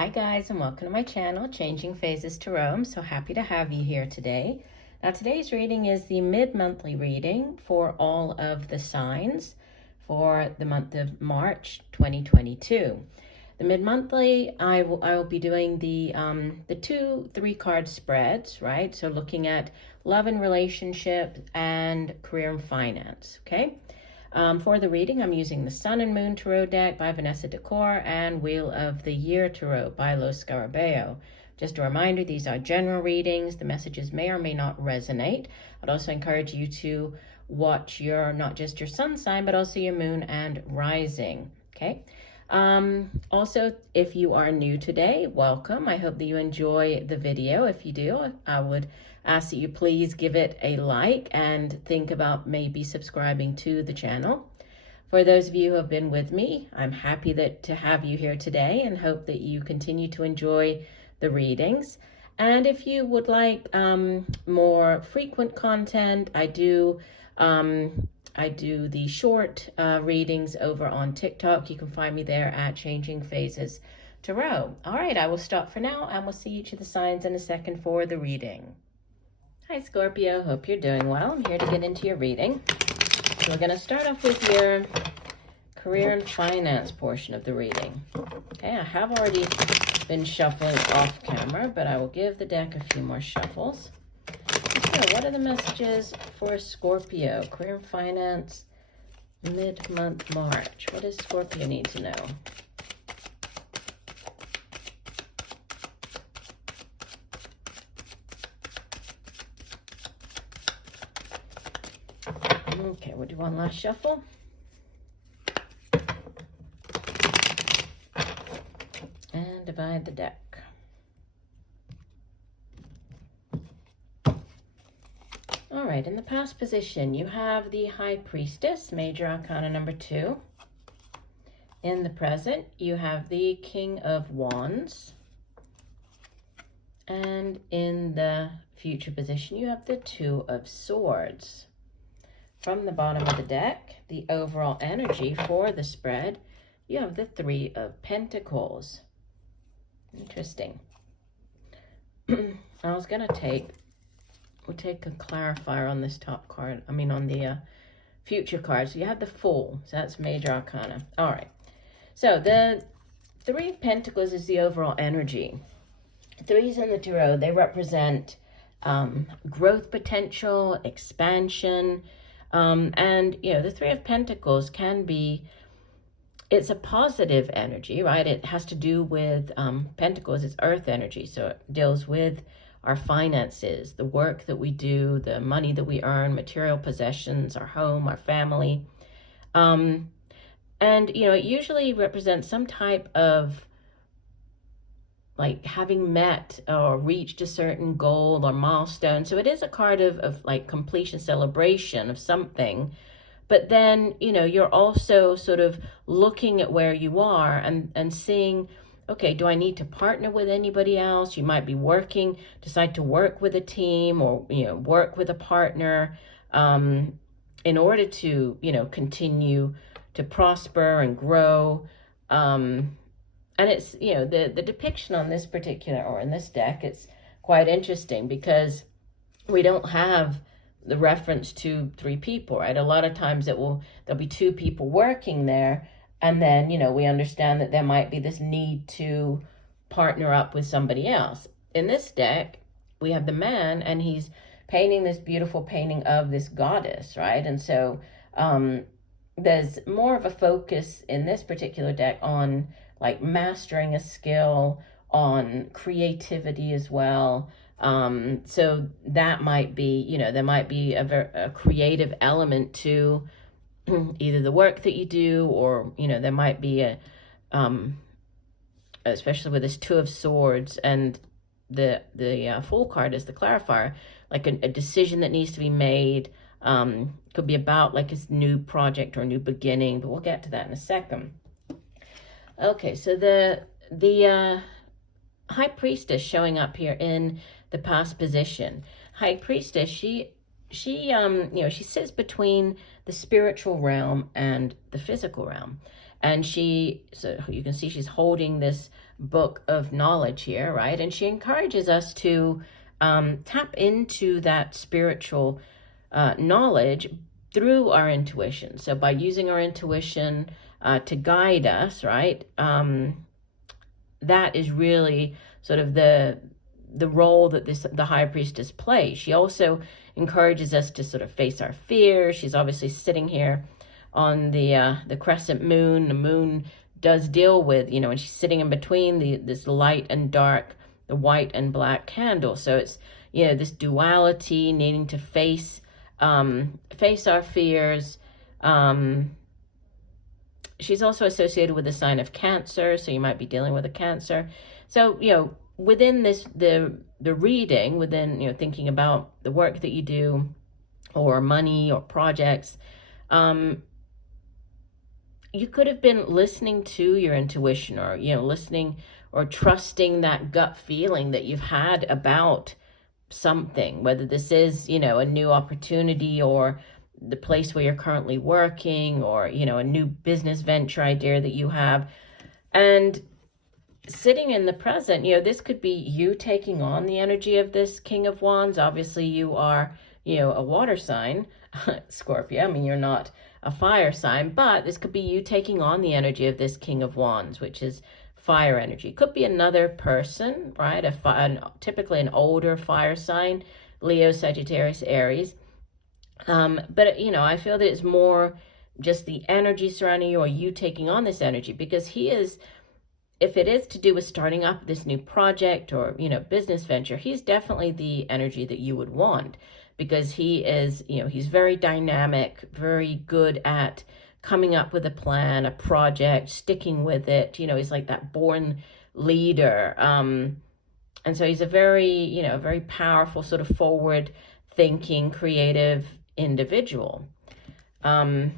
Hi guys, and welcome to my channel, Changing Phases Tarot. I'm so happy to have you here today. Now today's reading is the mid-monthly reading for all of the signs for the month of March 2022. The mid-monthly, I will be doing the 2-3 card spreads, right? So looking at love and relationship and career and finance, okay? For the reading, I'm using the Sun and Moon Tarot deck by Vanessa Decort and Wheel of the Year Tarot by Scorpio. Just a reminder, these are general readings. The messages may or may not resonate. I'd also encourage you to watch not just your sun sign, but also your moon and rising, okay? Also, if you are new today, welcome. I hope that you enjoy the video. If you do, I would ask that you please give it a like and think about maybe subscribing to the channel. For those of you who have been with me, I'm happy to have you here today and hope that you continue to enjoy the readings. And if you would like more frequent content, I do the short readings over on TikTok. You can find me there at Changing Phases Tarot. All right, I will stop for now and we'll see each of the signs in a second for the reading. Hi Scorpio, hope you're doing well. I'm here to get into your reading. So we're going to start off with your career and finance portion of the reading. Okay, I have already been shuffling off camera, but I will give the deck a few more shuffles. So what are the messages for Scorpio? Career and finance, mid-month March. What does Scorpio need to know? Okay, we'll do one last shuffle. And divide the deck. All right, in the past position, you have the High Priestess, Major Arcana number 2. In the present, you have the King of Wands. And in the future position, you have the Two of Swords. From the bottom of the deck, the overall energy for the spread, you have the Three of Pentacles. Interesting. We'll take a clarifier on this top card. On the future card. So you have the Fool. So that's Major Arcana. All right. So the Three of Pentacles is the overall energy. Threes in the tarot, they represent growth potential, expansion, and the Three of Pentacles can be, it's a positive energy, right? It has to do with Pentacles, it's earth energy. So it deals with our finances, the work that we do, the money that we earn, material possessions, our home, our family. And, it usually represents some type of like having met or reached a certain goal or milestone. So it is a card of like completion, celebration of something. But then, you're also sort of looking at where you are and seeing, okay, do I need to partner with anybody else? You might be decide to work with a team or, work with a partner in order to, continue to prosper and grow. And it's, the depiction on this particular, or in this deck, it's quite interesting because we don't have the reference to 3 people, right? A lot of times there'll be 2 people working there. And then, we understand that there might be this need to partner up with somebody else. In this deck, we have the man and he's painting this beautiful painting of this goddess, right? And so there's more of a focus in this particular deck on like mastering a skill, on creativity as well. So that might be, there might be a creative element to either the work that you do, or, there might be especially with this Two of Swords and the Fool card is the clarifier, like a decision that needs to be made. Could be about like a new project or a new beginning, but we'll get to that in a second. Okay, so the High Priestess showing up here in the past position. High Priestess, she sits between the spiritual realm and the physical realm. And so you can see she's holding this book of knowledge here, right? And she encourages us to tap into that spiritual knowledge through our intuition. So by using our intuition to guide us, right? That is really sort of the role that the high priestess plays. She also encourages us to sort of face our fears. She's obviously sitting here on the crescent moon. The moon does deal with, and she's sitting in between this light and dark, the white and black candle. So it's, this duality, needing to face our fears. She's also associated with the sign of Cancer, so you might be dealing with a Cancer. So, within the reading, within, thinking about the work that you do, or money or projects, you could have been listening to your intuition, or, listening or trusting that gut feeling that you've had about something, whether this is, a new opportunity, or the place where you're currently working, or, a new business venture idea that you have. And sitting in the present, this could be you taking on the energy of this King of Wands. Obviously, you are, a water sign, Scorpio. I mean, you're not a fire sign, but this could be you taking on the energy of this King of Wands, which is fire energy. Could be another person, right? Typically an older fire sign, Leo, Sagittarius, Aries. But, I feel that it's more just the energy surrounding you, or you taking on this energy, because if it is to do with starting up this new project or, business venture, he's definitely the energy that you would want, because he is, he's very dynamic, very good at coming up with a plan, a project, sticking with it. He's like that born leader. And so he's a very powerful, sort of forward thinking, creative individual. And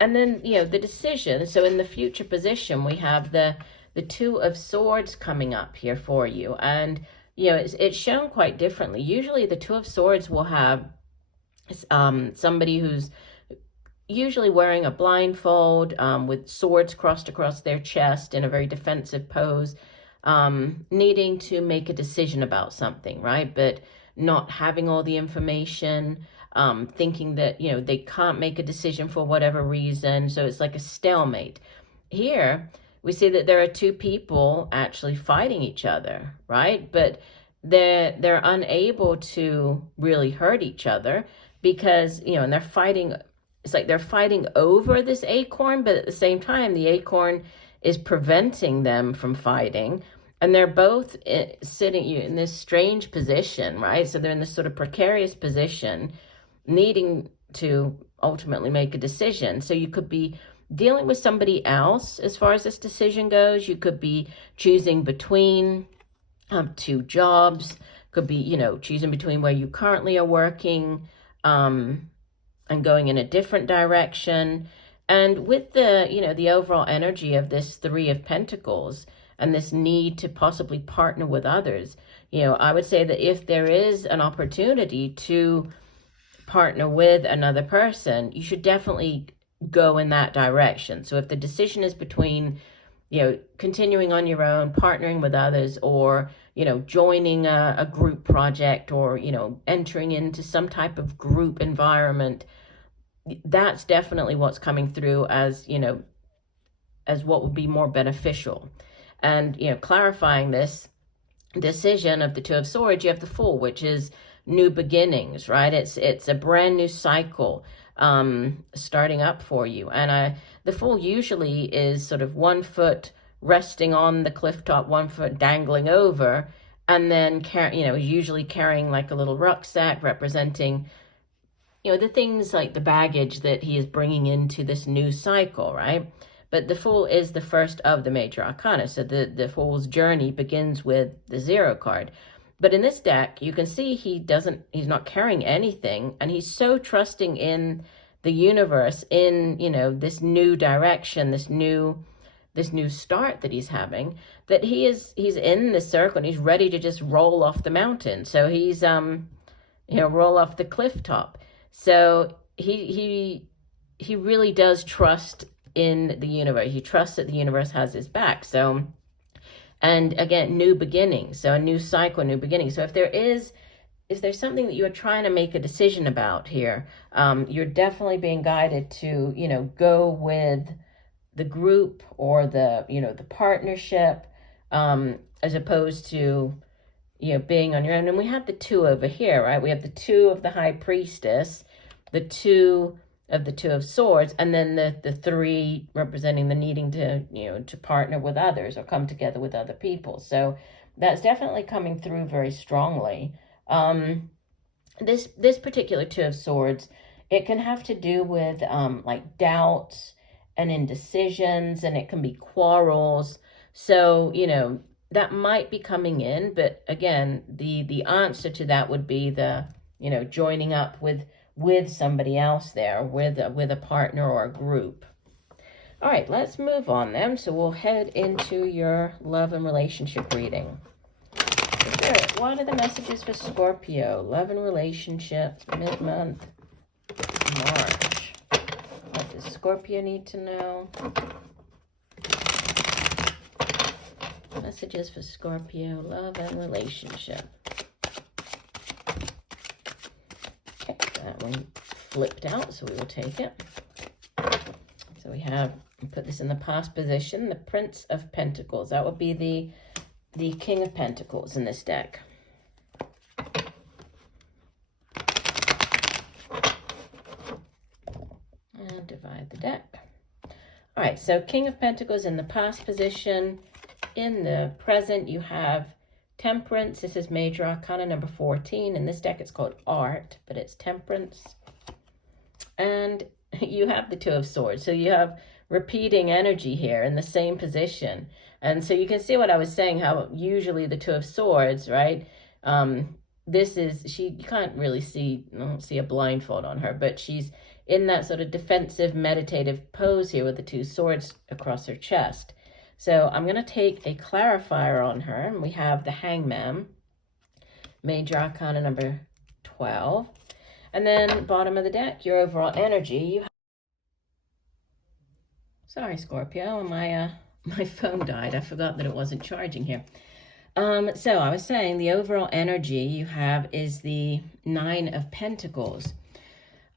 then, the decision. So in the future position, we have the Two of Swords coming up here for you. And, it's shown quite differently. Usually the Two of Swords will have somebody who's usually wearing a blindfold, with swords crossed across their chest in a very defensive pose, needing to make a decision about something, right? But not having all the information, thinking that, they can't make a decision for whatever reason. So it's like a stalemate. Here, we see that there are two people actually fighting each other, right? But they're unable to really hurt each other, because, and they're fighting. It's like they're fighting over this acorn, but at the same time, the acorn is preventing them from fighting. And they're both sitting in this strange position, right? So they're in this sort of precarious position, needing to ultimately make a decision. So you could be dealing with somebody else as far as this decision goes. You could be choosing between two jobs. Could be, choosing between where you currently are working, and going in a different direction. And with the overall energy of this Three of Pentacles, and this need to possibly partner with others, I would say that if there is an opportunity to partner with another person, you should definitely go in that direction. So if the decision is between, continuing on your own, partnering with others, or, joining a group project, or, entering into some type of group environment, that's definitely what's coming through as, as what would be more beneficial. And, clarifying this decision of the Two of Swords, you have the Fool, which is new beginnings, right? It's a brand new cycle starting up for you. And the Fool usually is sort of one foot resting on the cliff top, one foot dangling over, and then usually carrying like a little rucksack representing, the things like the baggage that he is bringing into this new cycle, right? But the Fool is the first of the major arcana. So the Fool's journey begins with the Zero card. But in this deck, you can see he's not carrying anything, and he's so trusting in the universe, in, this new direction, this new start that he's having, that he's in this circle, and he's ready to just roll off the mountain. So he's roll off the cliff top. So he really does trust in the universe. He trusts that the universe has his back. So, and again, new beginnings. So a new cycle, new beginning. So if there's something that you're trying to make a decision about here, you're definitely being guided to, go with the group or the, the partnership, as opposed to, being on your own. And we have the two over here, right? We have the two of the High Priestess, the two of Swords, and then the three representing the needing to, to partner with others or come together with other people. So that's definitely coming through very strongly. This particular Two of Swords, it can have to do with like doubts and indecisions, and it can be quarrels. So, that might be coming in, but again, the answer to that would be the, joining up with somebody else there, with a partner or a group. All right, let's move on then. So we'll head into your love and relationship reading. Spirit, what are the messages for Scorpio? Love and relationships, mid-month, March. What does Scorpio need to know? Messages for Scorpio, love and relationship. Okay, that one flipped out, so we will take it. So we have, put this in the past position, the Prince of Pentacles. That would be the King of Pentacles in this deck. And divide the deck. All right, so King of Pentacles in the past position. In the present, you have Temperance. This is Major Arcana number 14. In this deck, it's called Art, but it's Temperance. And you have the Two of Swords. So you have repeating energy here in the same position. And so you can see what I was saying, how usually the Two of Swords, right? This is, you can't really see, I don't see a blindfold on her, but she's in that sort of defensive, meditative pose here with the two swords across her chest. So I'm going to take a clarifier on her, and we have the Hangman, Major Arcana number 12. And then bottom of the deck, your overall energy. Sorry, Scorpio, my phone died. I forgot that it wasn't charging here. So I was saying the overall energy you have is the Nine of Pentacles.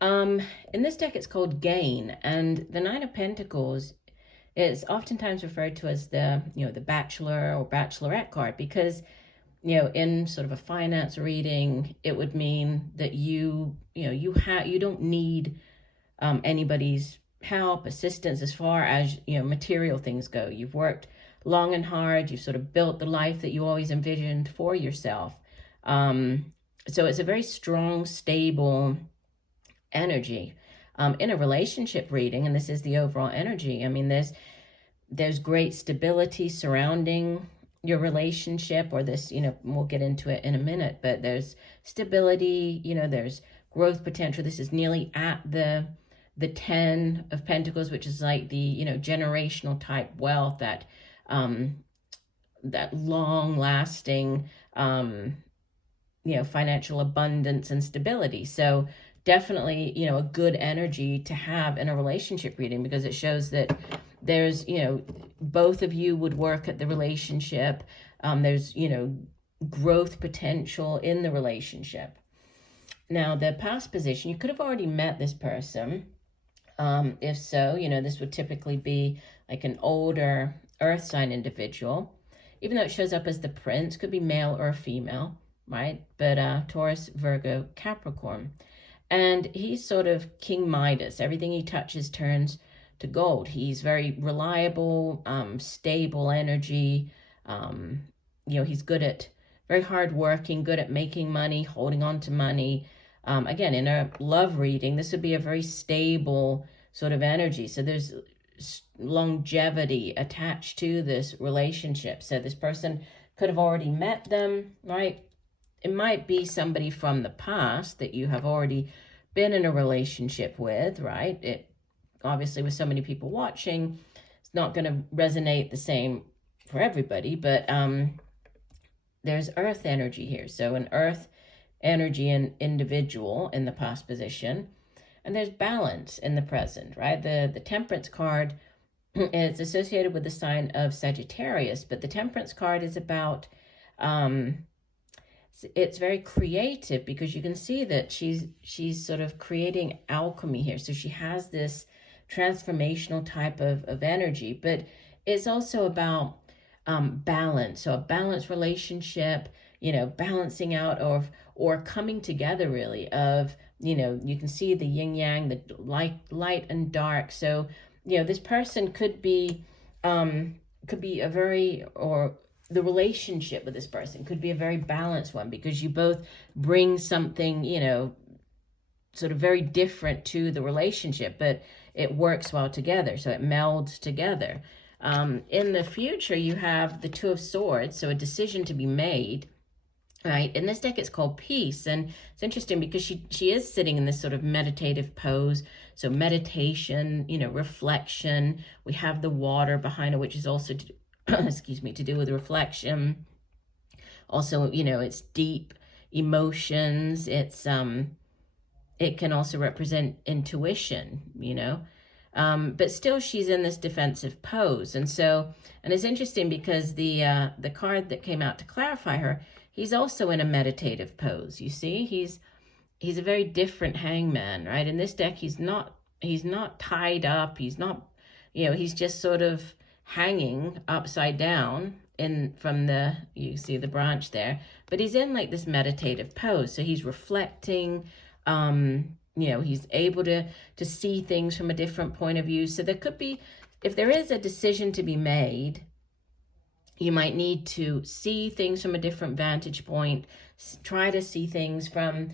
In this deck, it's called Gain, and the Nine of Pentacles is oftentimes referred to as the, the bachelor or bachelorette card, because, in sort of a finance reading, it would mean that you don't need anybody's help, assistance as far as, material things go. You've worked long and hard. You've sort of built the life that you always envisioned for yourself. So it's a very strong, stable energy. In a relationship reading, and this is the overall energy, I mean, there's great stability surrounding your relationship, or this, we'll get into it in a minute, but there's stability, there's growth potential. This is nearly at the 10 of Pentacles, which is like the, generational type wealth, that long lasting, financial abundance and stability. So definitely, a good energy to have in a relationship reading, because it shows that there's, both of you would work at the relationship. There's, growth potential in the relationship. Now, the past position, you could have already met this person. If so, this would typically be like an older earth sign individual, even though it shows up as the Prince, could be male or female, right? But Taurus, Virgo, Capricorn. And he's sort of King Midas. Everything he touches turns to gold. He's very reliable, stable energy. He's good at, very hardworking, good at making money, holding on to money. Again, in a love reading, this would be a very stable sort of energy. So there's longevity attached to this relationship. So this person could have already met them, right? It might be somebody from the past that you have already been in a relationship with, right? It obviously, with so many people watching, it's not going to resonate the same for everybody, but there's earth energy here. So an earth energy and individual in the past position. and there's balance in the present, right? The Temperance card is associated with the sign of Sagittarius, but the Temperance card is about, it's very creative, because you can see that she's sort of creating alchemy here. So she has this transformational type of energy, but it's also about balance. So a balanced relationship, balancing out or coming together, really, of, you can see the yin yang, the light and dark. So, this person could be a very, or the relationship with this person could be a very balanced one, because you both bring something, sort of very different to the relationship, but it works well together. So it melds together. In the future, you have the Two of Swords, so a decision to be made. Right, in this deck it's called Peace, and it's interesting because she is sitting in this sort of meditative pose. So meditation, reflection. We have the water behind her, which is also excuse me, to do with reflection. Also, it's deep emotions. It's it can also represent intuition, but still she's in this defensive pose. And it's interesting because the card that came out to clarify her, he's also in a meditative pose. You see, he's a very different hangman, right? In this deck, he's not tied up. He's not, he's just sort of hanging upside down you see the branch there, but he's in like this meditative pose. So he's reflecting, he's able to see things from a different point of view. So there could be, if there is a decision to be made, you might need to see things from a different vantage point, try to see things from,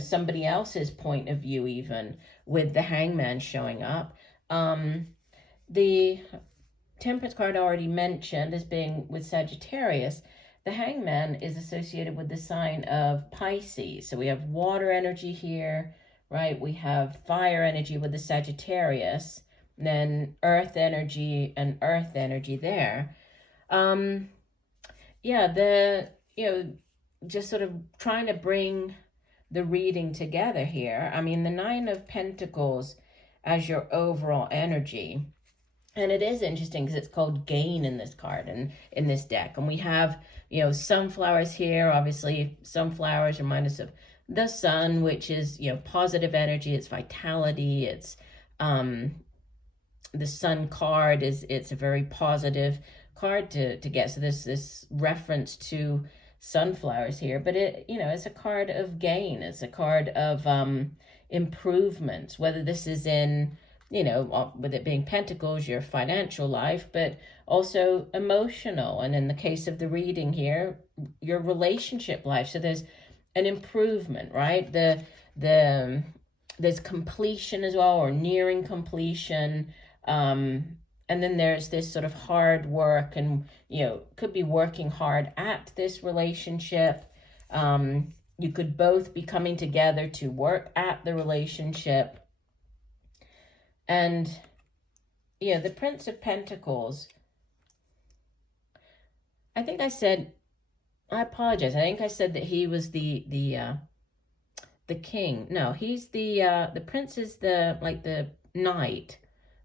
somebody else's point of view, even with the hangman showing up. The Temperance card already mentioned as being with Sagittarius. The hangman is associated with the sign of Pisces. So we have water energy here, right? We have fire energy with the Sagittarius, and then earth energy and earth energy there. Just sort of trying to bring the reading together here. I mean, the Nine of Pentacles as your overall energy. And it is interesting because it's called gain in this card and in this deck. And we have, sunflowers here. Obviously, sunflowers remind us of the sun, which is, positive energy. It's vitality. It's the sun card it's a very positive card to get. So this reference to sunflowers here, but it's a card of gain. It's a card of improvements, whether this is in, with it being Pentacles, your financial life, but also emotional. And in the case of the reading here, your relationship life. So there's an improvement, right? There's completion as well, or nearing completion. And then there's this sort of hard work, and, could be working hard at this relationship. You could both be coming together to work at the relationship. And, the Prince of Pentacles, I apologize. I think I said that he was the king. No, he's the prince is the knight.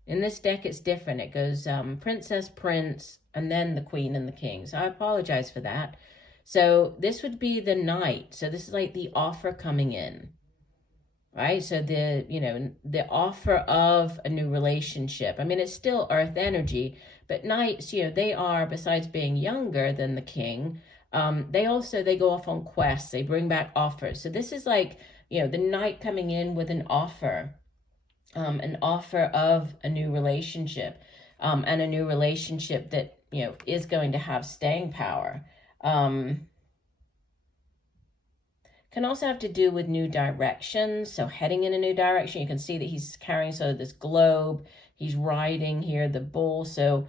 In this deck, it's different. It goes princess, prince, and then the queen and the king. So I apologize for that. So this would be the knight. So this is like the offer coming in. Right, so the offer of a new relationship. I mean, it's still earth energy, but knights, they are, besides being younger than the king, they go off on quests. They bring back offers. So this is like, the knight coming in with an offer of a new relationship, and a new relationship that, is going to have staying power. Can also have to do with new directions. So heading in a new direction. You can see that he's carrying this globe. He's riding here the bull. So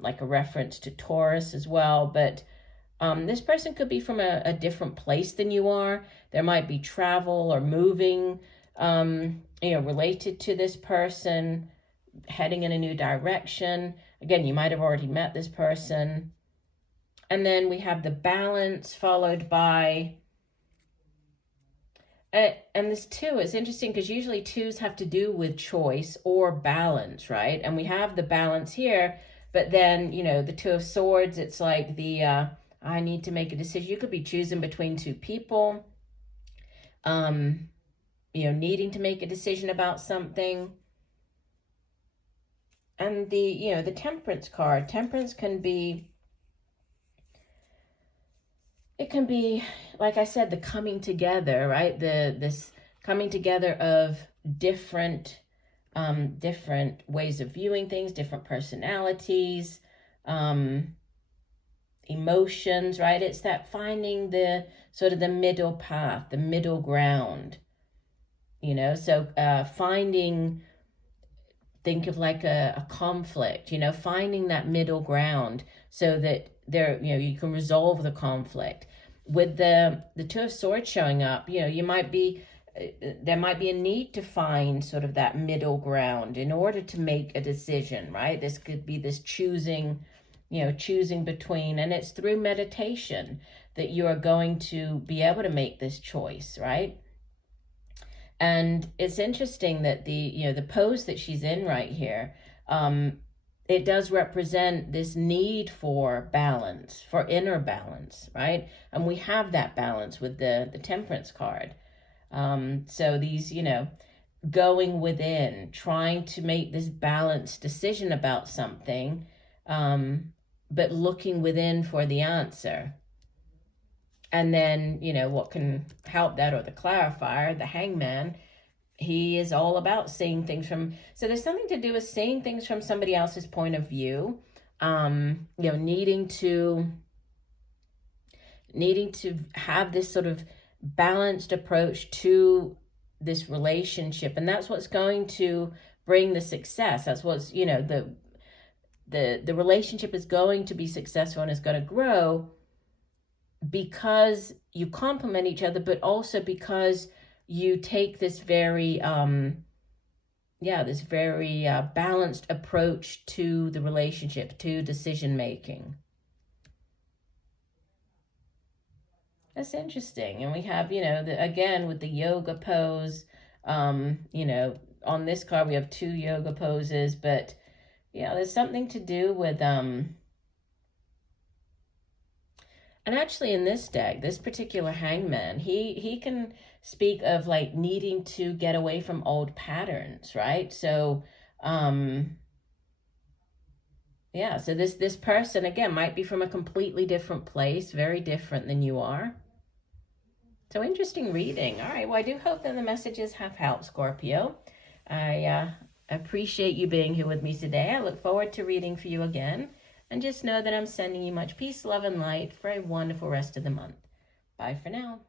like a reference to Taurus as well. But this person could be from a different place than you are. There might be travel or moving, related to this person, heading in a new direction. Again, you might have already met this person. And then we have the balance, followed by And this two is interesting because usually twos have to do with choice or balance, right? And we have the balance here, but then, you know, the Two of Swords, it's like the, I need to make a decision. You could be choosing between two people, you know, needing to make a decision about something. And the, you know, the Temperance card, Temperance can be, it can be, like I said, the coming together, right? This coming together of different different ways of viewing things, different personalities, emotions, right? It's that finding the sort of the middle path, the middle ground, you know? So finding, think of like a conflict, you know, finding that middle ground so that there, you know, you can resolve the conflict. With the Two of Swords showing up, you know, you might be, there might be a need to find sort of that middle ground in order to make a decision, right? This could be this choosing, you know, choosing between, and it's through meditation that you are going to be able to make this choice, right? And it's interesting that the, you know, the pose that she's in right here, it does represent this need for balance, for inner balance, right? And we have that balance with the Temperance card. So these, you know, going within, trying to make this balanced decision about something, but looking within for the answer. And then, you know, what can help that, or the clarifier, the Hangman, he is all about seeing things from, so there's something to do with seeing things from somebody else's point of view, you know, needing to have this sort of balanced approach to this relationship. And that's what's going to bring the success. That's what's, you know, the relationship is going to be successful and is going to grow because you complement each other, but also because you take this very, this very balanced approach to the relationship, to decision making. That's interesting. And we have, you know, again, with the yoga pose, you know, on this card, we have 2 yoga poses, but yeah, there's something to do with, and actually in this deck, this particular Hangman, he can speak of like needing to get away from old patterns, right? So, yeah, so this person, again, might be from a completely different place, very different than you are. So interesting reading. All right, well, I do hope that the messages have helped, Scorpio. I appreciate you being here with me today. I look forward to reading for you again. And just know that I'm sending you much peace, love, and light for a wonderful rest of the month. Bye for now.